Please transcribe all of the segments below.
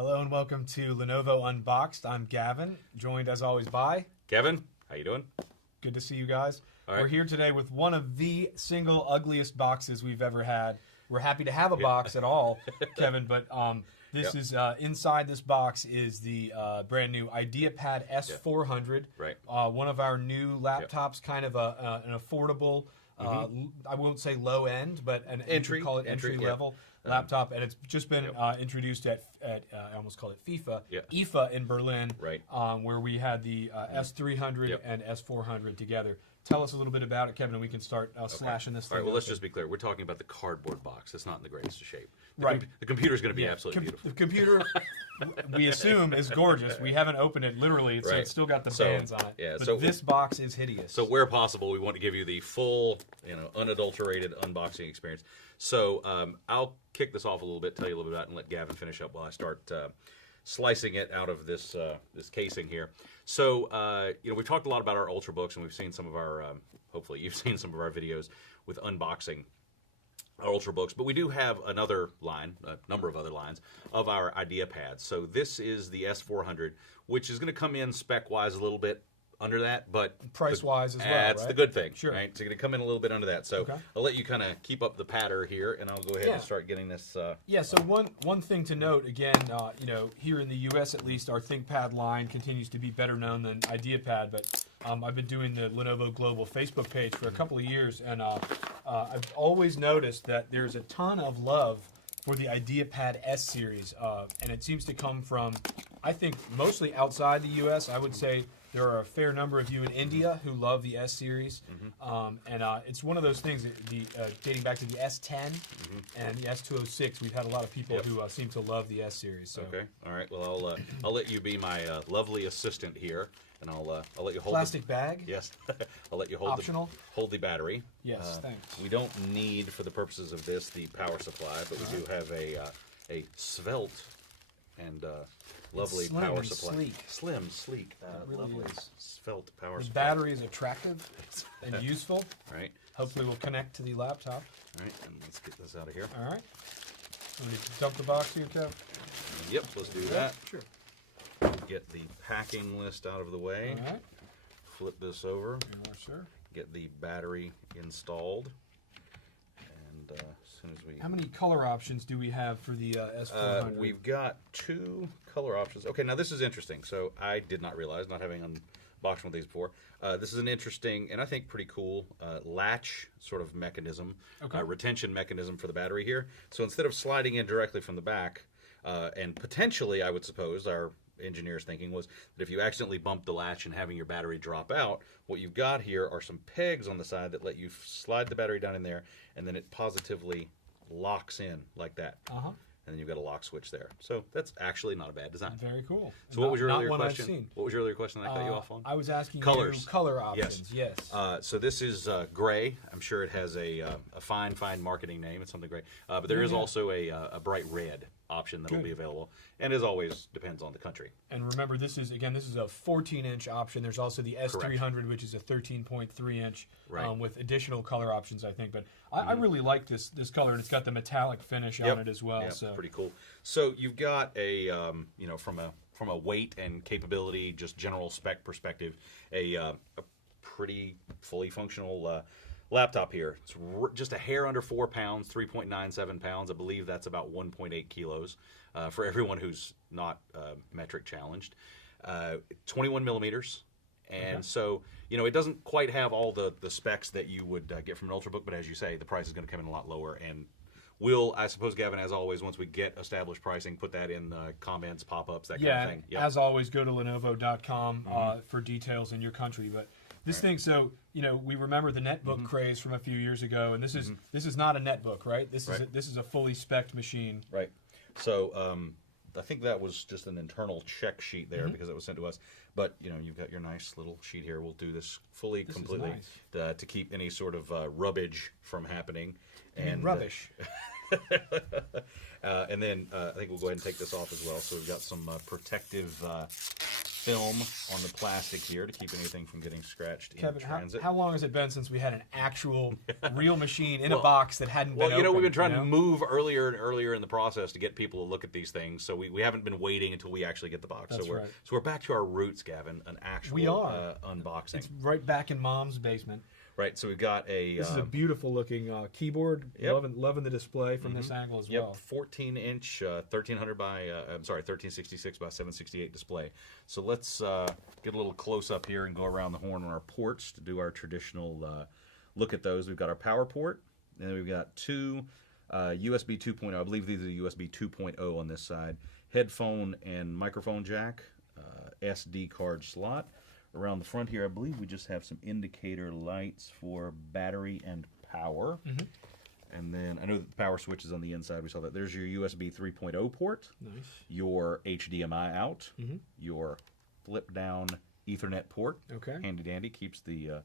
Hello and welcome to Lenovo Unboxed. I'm Gavin, joined as always by... Kevin, how you doing? Good to see you guys. All right. We're here today with one of the single ugliest boxes we've ever had. We're happy to have a box at all, Kevin, but this is inside this box is the brand new IdeaPad S400. Right. One of our new laptops, kind of an affordable, I won't say low end, but an Entry. you could call it entry level laptop, and it's just been introduced at I almost called it FIFA, IFA in Berlin, Right. Where we had the S300 and S400 together. Tell us a little bit about it, Kevin, and we can start slashing this thing. All right, well, let's open. just be clear. We're talking about the cardboard box. It's not in the greatest of shape. Right. The computer's going to be absolutely beautiful. The computer, we assume, is gorgeous. We haven't opened it literally, so it's still got the bands on it. Yeah, but so this box is hideous. So where possible, we want to give you the full, unadulterated unboxing experience. So I'll kick this off a little bit, tell you a little bit about it, and let Gavin finish up while I start slicing it out of this this casing here. So we've talked a lot about our Ultrabooks, and we've seen some of our, hopefully you've seen some of our videos with unboxing our Ultrabooks, but we do have another line, a number of other lines, of our IdeaPads. So this is the S400, which is going to come in spec-wise a little bit under that, but price-wise as well, that's right? the good thing, Sure. right? It's going to come in a little bit under that. So I'll let you kind of keep up the patter here, and I'll go ahead and start getting this. Yeah. So one thing to note again, here in the U.S. at least, our ThinkPad line continues to be better known than IdeaPad. But I've been doing the Lenovo Global Facebook page for a couple of years, and I've always noticed that there's a ton of love for the IdeaPad S series, and it seems to come from, I think, mostly outside the U.S. I would say there are a fair number of you in India who love the S series, and it's one of those things that dating back to the S10 and the S206. We've had a lot of people who seem to love the S series. So. Okay, all right. Well, I'll let you be my lovely assistant here, and I'll let you hold plastic bag. Yes, I'll let you hold optional. Hold the battery. Yes, thanks. We don't need, for the purposes of this, the power supply, but we do have a svelte and lovely slim power and supply. Sleek. Slim, sleek, it really lovely is. svelte power The supply. battery is attractive and useful. Right. Hopefully, will connect to the laptop. All right, and let's get this out of here. All right. Want me to dump the box here, Kev? Yep, let's do that. Sure. Get the packing list out of the way. All right. Flip this over. Here you are, sir. Get the battery installed. And as soon as we... How many color options do we have for the S400? We've got 2 color options. Okay, now this is interesting. So I did not realize, not having unboxed one of these before, this is an interesting and I think pretty cool latch sort of mechanism, retention mechanism for the battery here. So instead of sliding in directly from the back, and potentially, I would suppose, our engineers' thinking was that if you accidentally bump the latch and having your battery drop out, what you've got here are some pegs on the side that let you slide the battery down in there, and then it positively locks in like that. And then you've got a lock switch there. So that's actually not a bad design. Very cool. So what was your earlier one question? I've seen. What was your earlier question that I cut you off on? I was asking Colors. you color options. Yes. So this is gray. I'm sure it has a fine marketing name. It's something gray. But there is also a bright red option that will be available. And as always, depends on the country. And remember, this is a 14-inch option. There's also the S300, which is a 13.3-inch with additional color options, I think. But I really like this color, and it's got the metallic finish on it as well. Yeah, so pretty cool. So you've got a, from a weight and capability, just general spec perspective, a pretty fully functional laptop here. It's just a hair under 4 pounds, 3.97 pounds. I believe that's about 1.8 kilos for everyone who's not metric challenged. 21 millimeters. And so, it doesn't quite have all the specs that you would get from an Ultrabook, but as you say, the price is going to come in a lot lower. And we'll, I suppose, Gavin, as always, once we get established pricing, put that in comments, pop-ups, that kind of thing. As always, go to Lenovo.com for details in your country. But this thing, so we remember the netbook craze from a few years ago, and this is not a netbook, right? This is a fully spec'd machine. Right. So I think that was just an internal check sheet there because it was sent to us. But you've got your nice little sheet here. We'll do this completely to keep any sort of rubbage from happening. And rubbish. And then I think we'll go ahead and take this off as well. So we've got some protective film on the plastic here to keep anything from getting scratched in Kevin, transit. how long has it been since we had an actual real machine in a box that hadn't been opened? We've been trying to move earlier and earlier in the process to get people to look at these things, so we haven't been waiting until we actually get the box. That's right. So we're back to our roots, Gavin, an actual unboxing. It's right back in Mom's basement. Right, so we've got This is a beautiful looking keyboard. Yep. Loving the display from this angle as well. 14-inch, 1300 by 1366 by 768 display. So let's get a little close up here and go around the horn on our ports to do our traditional look at those. We've got our power port, and then we've got two USB 2.0. I believe these are USB 2.0 on this side. Headphone and microphone jack, SD card slot. Around the front here, I believe we just have some indicator lights for battery and power. And then I know that the power switch is on the inside. We saw that. There's your USB 3.0 port. Nice. Your HDMI out. Your flip down Ethernet port. Okay. Handy dandy. Keeps the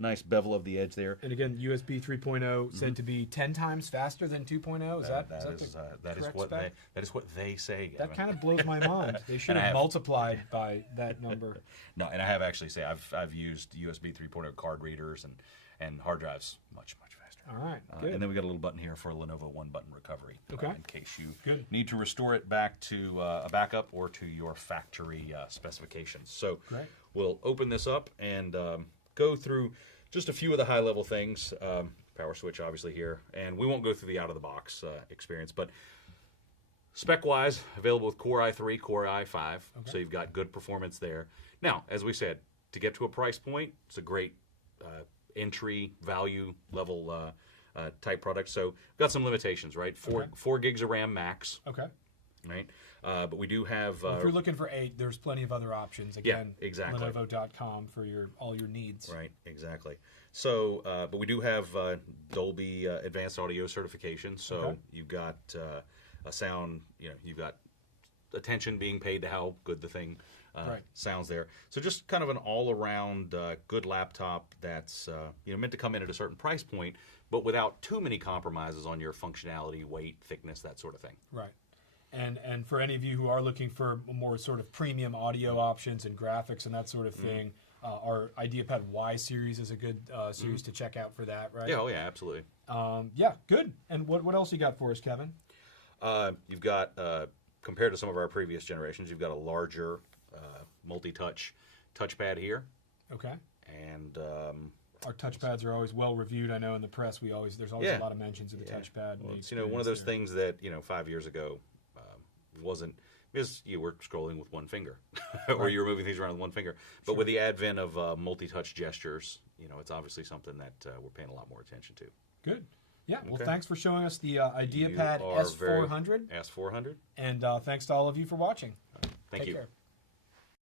nice bevel of the edge there. And again, USB 3.0 said to be 10 times faster than 2.0. Is that is what they say. That kind of blows my mind. They should have multiplied by that number. No, and I have actually I've used USB 3.0 card readers and hard drives much faster. All right, good. And then we got a little button here for a Lenovo one-button recovery. Okay. In case you need to restore it back to a backup or to your factory specifications. So we'll open this up and go through just a few of the high-level things. Power switch, obviously, here. And we won't go through the out-of-the-box experience, but spec-wise, available with Core i3, Core i5, so you've got good performance there. Now, as we said, to get to a price point, it's a great entry value level type product. So we've got some limitations, right? 4 gigs of RAM max. Okay. Right. But we do have. If you're looking for 8, there's plenty of other options. Again, yeah, exactly. Lenovo.com for all your needs. Right. Exactly. So, but we do have Dolby Advanced Audio certification. So you've got a sound. You've got attention being paid to how good the thing sounds there. So just kind of an all-around good laptop that's meant to come in at a certain price point, but without too many compromises on your functionality, weight, thickness, that sort of thing. Right. And for any of you who are looking for more sort of premium audio options and graphics and that sort of thing, our IdeaPad Y series is a good series to check out for that, right? Yeah, oh yeah, absolutely. Yeah, good. And what else you got for us, Kevin? You've got, compared to some of our previous generations, you've got a larger multi-touch touchpad here. Okay. And our touchpads are always well reviewed. I know in the press there's always a lot of mentions of the touchpad. Well, it's one of those things that 5 years ago wasn't, because you were scrolling with one finger, or you were moving things around with one finger. But with the advent of multi-touch gestures, it's obviously something that we're paying a lot more attention to. Good. Yeah, well, thanks for showing us the IdeaPad S400. S400. And thanks to all of you for watching. Thank you. Take care.